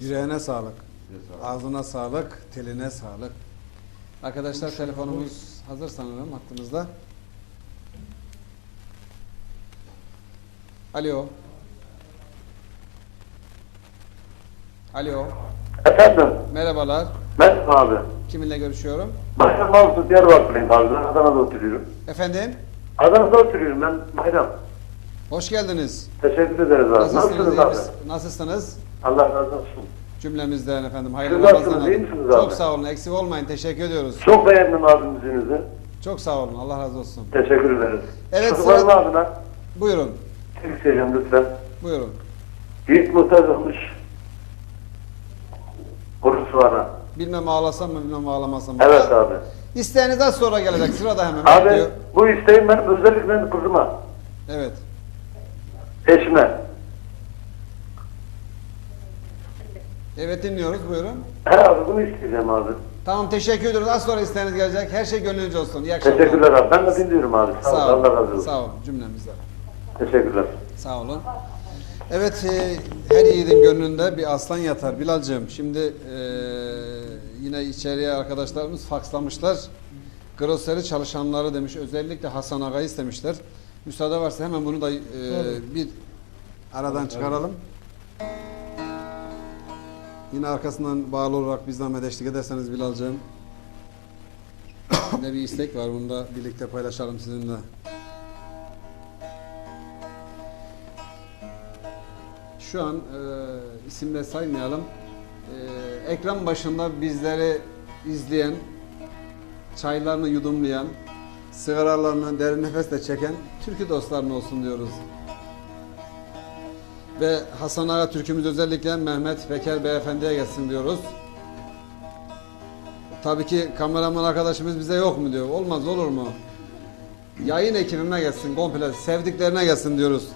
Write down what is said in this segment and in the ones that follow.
Yüreğine sağlık. Ağzına sağlık, teline sağlık. Arkadaşlar telefonumuz hazır sanırım hattımızda. Alo. Alo. Efendim, Merhabalar. Merhaba abi. Kiminle görüşüyorum? Bayram Mahmut Diyarbakır'lıyım abi. Ben Adana'da oturuyorum. Efendim? Adana'da oturuyorum ben Bayram. Hoş geldiniz. Teşekkür ederiz abi. Nasılsınız? Nasılsınız abi? Nasılsınız? Allah razı olsun. Cümlemizden efendim. Hayırlı Siz nasılsınız, iyi misiniz Çok abi? sağ olun. Eksik olmayın. Teşekkür ediyoruz. Çok beğendim abi müziğinizi. Çok sağ olun. Allah razı olsun. Teşekkür ederiz. Evet, Çocukların sıra- adına Buyurun. tek isteyeceğim lütfen. Buyurun. Yiğit muhtaç olmuş. Kurusu var. Bilmem ağlasam mı bilmem ağlamasam mı. Evet abi. İsteğiniz az sonra gelecek. Sırada hemen Abi bekliyor. bu isteğim benim özellikle kızıma, Evet. eşime. Evet dinliyoruz. Buyurun. He abi bunu isteyeceğim abi. Tamam teşekkür ediyoruz. Az sonra isteğiniz gelecek. Her şey gönlünüzce olsun. İyi akşamlar. Teşekkürler abi. Ben de dinliyorum abi. Sağ. Sağ olun. Allah razı olsun. Sağ olun cümlemizden. Teşekkürler. Sağ olun. Evet, e, her yiğidin gönlünde bir aslan yatar. Bilal'cığım, şimdi e, yine içeriye arkadaşlarımız fakslamışlar. Groseri çalışanları demiş, özellikle Hasan Aga'yı istemişler. Müsaade varsa hemen bunu da e, bir aradan çıkaralım. Yine arkasından bağlı olarak biz zahmet eşlik ederseniz Bilal'cığım. Yine bir istek var, bunu da birlikte paylaşalım sizinle. Şu an e, isimle saymayalım. E, ekran başında bizleri izleyen, çaylarını yudumlayan, sigaralarını derin nefesle çeken türkü dostlarına olsun diyoruz. Ve Hasan Ağa türkümüz özellikle Mehmet Peker Beyefendi'ye gelsin diyoruz. Tabii ki kameraman arkadaşımız bize yok mu diyor. Olmaz olur mu? Yayın ekibime gelsin komple sevdiklerine gelsin diyoruz.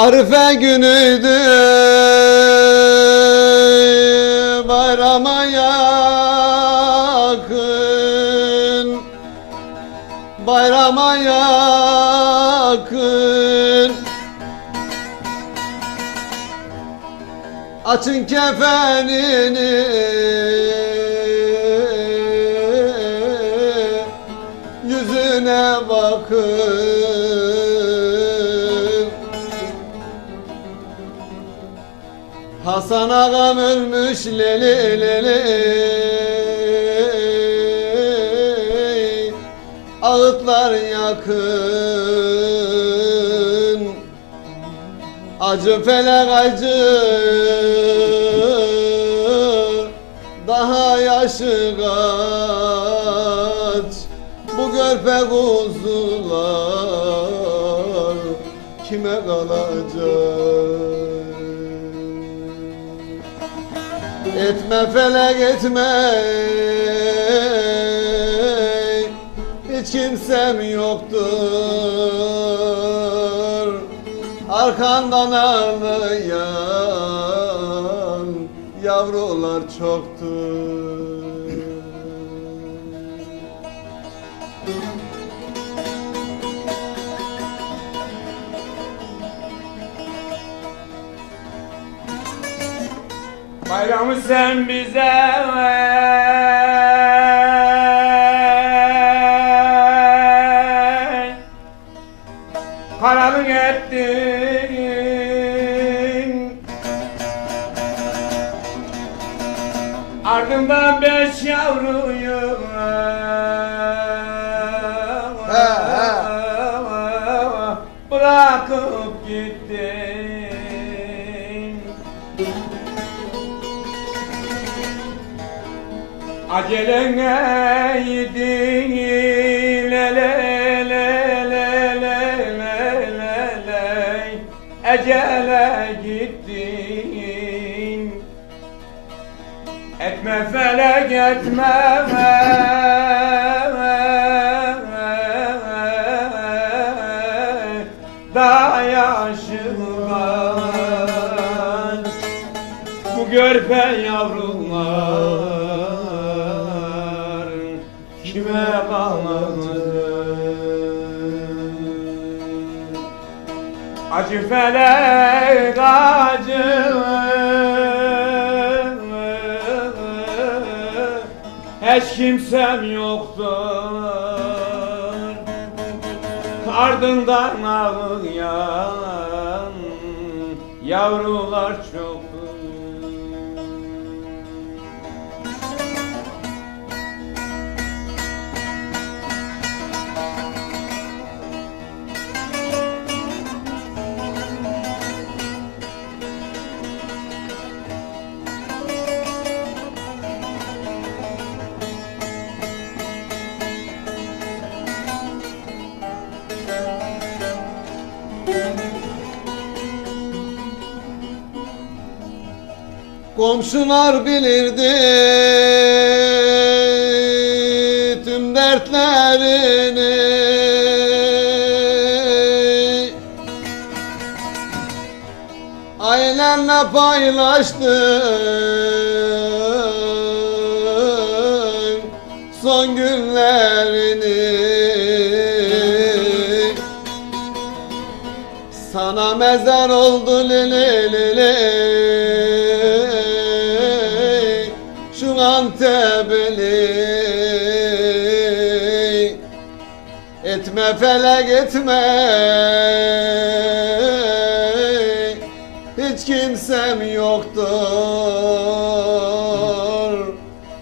Arife günüydü. Bayrama yakın. Bayrama yakın. Açın kefenini. Yüzüne bakın Hasan ağam ölmüş leli leli Ağıtlar yakın Acı felek acı. Daha yaşı kaç? Bu görpe kuzular Etme felek etme. Hiç kimsem yoktur. Arkandan ağlayan Yavrular çoktur bayramı sen bize ver. Ettin Ardından beş yavruyu Aceleneydi le le le le le le le le. Ecele gittin. Etme felek etme Daha yaşım var. Bu görpe yavrular Acı felek acı Hiç kimsem yoktur. Ardından ağlayan Yavrular Komşular bilirdi tüm dertlerini. Ailenle paylaştın son günlerini. Sana mezar oldu lili lili felek etme Hiç kimsem yoktur.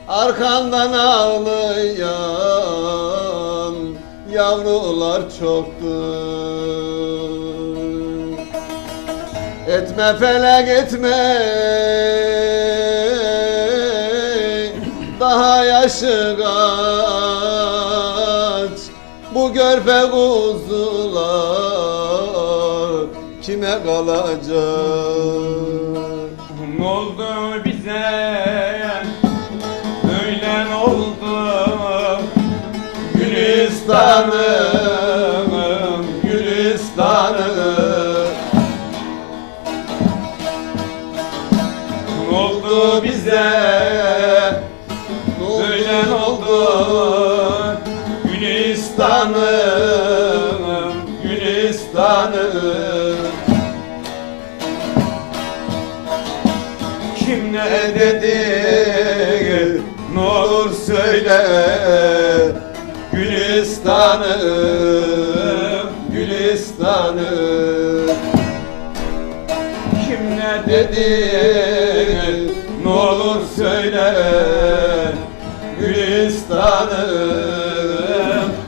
Arkandan ağlayan Yavrular çoktur. Etme felek etme Daha yaşı kaç Bu görpe kuzular Kime kalacak Ne oldu bize? Kim ne dedi ne olur söyle. Gülistan'ım Gülistan'ım. Kim ne dedi ne olur söyle. Gülistan'ım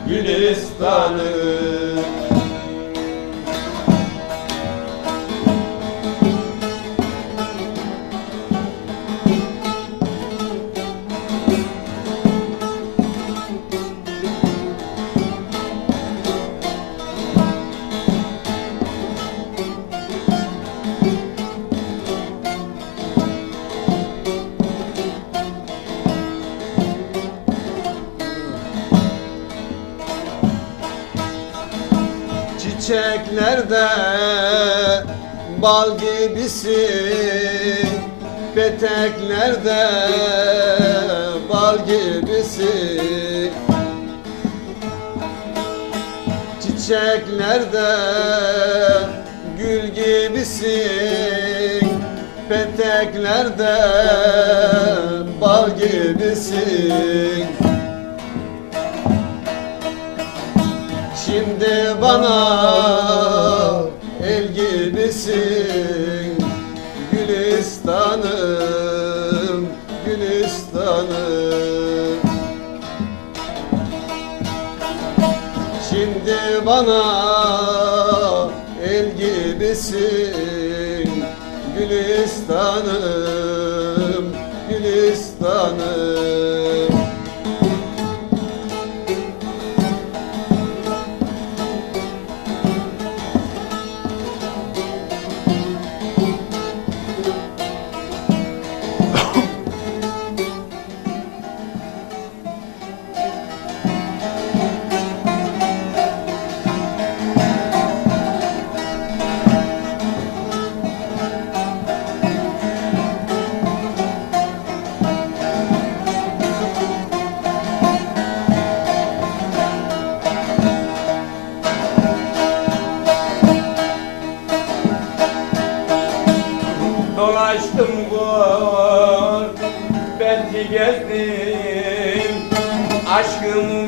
Gülistan'ım Çiçeklerde bal gibisin. Peteklerde bal gibisin. Çiçeklerde gül gibisin. Peteklerde bal gibisin Şimdi bana el gibisin. Gülistanım, Gülistanım. Şimdi bana el gibisin. Gülistanım, Gülistanım. Dolaştım gor. Belki gezdim Aşkımı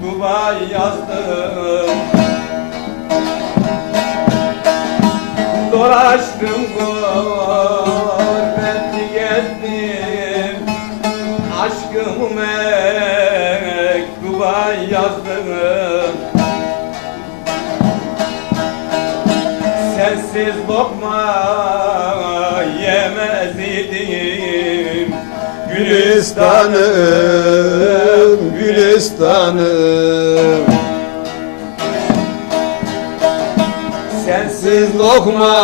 mektuba yazdım. Dolaştım gor Sensiz lokma yemez idim. Gülistanım, Gülistanım. Sensiz Siz lokma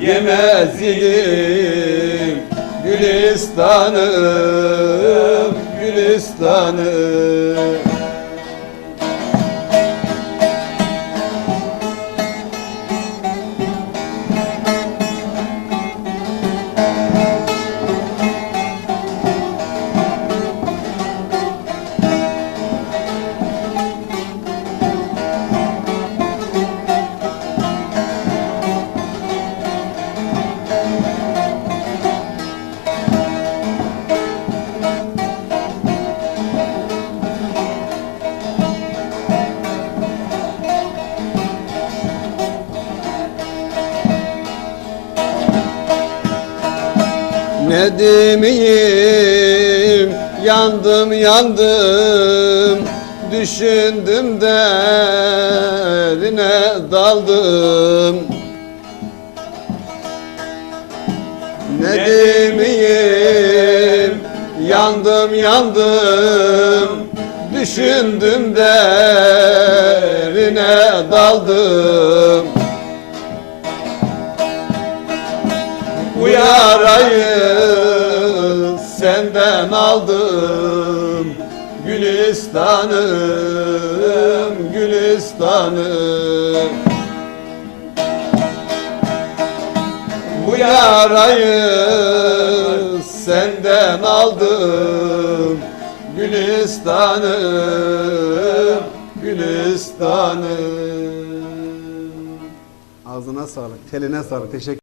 yemez idim. Gülistanım, Gülistanım Nedimiyim yandım yandım Düşündüm derine daldım. Nedimiyim yandım yandım Düşündüm derine daldım. Bu yarayı senden aldım Gülistanım, Gülistanım Bu yarayı senden aldım Gülistanım, Gülistanım Ağzına sağlık, teline sağlık. Teşekkür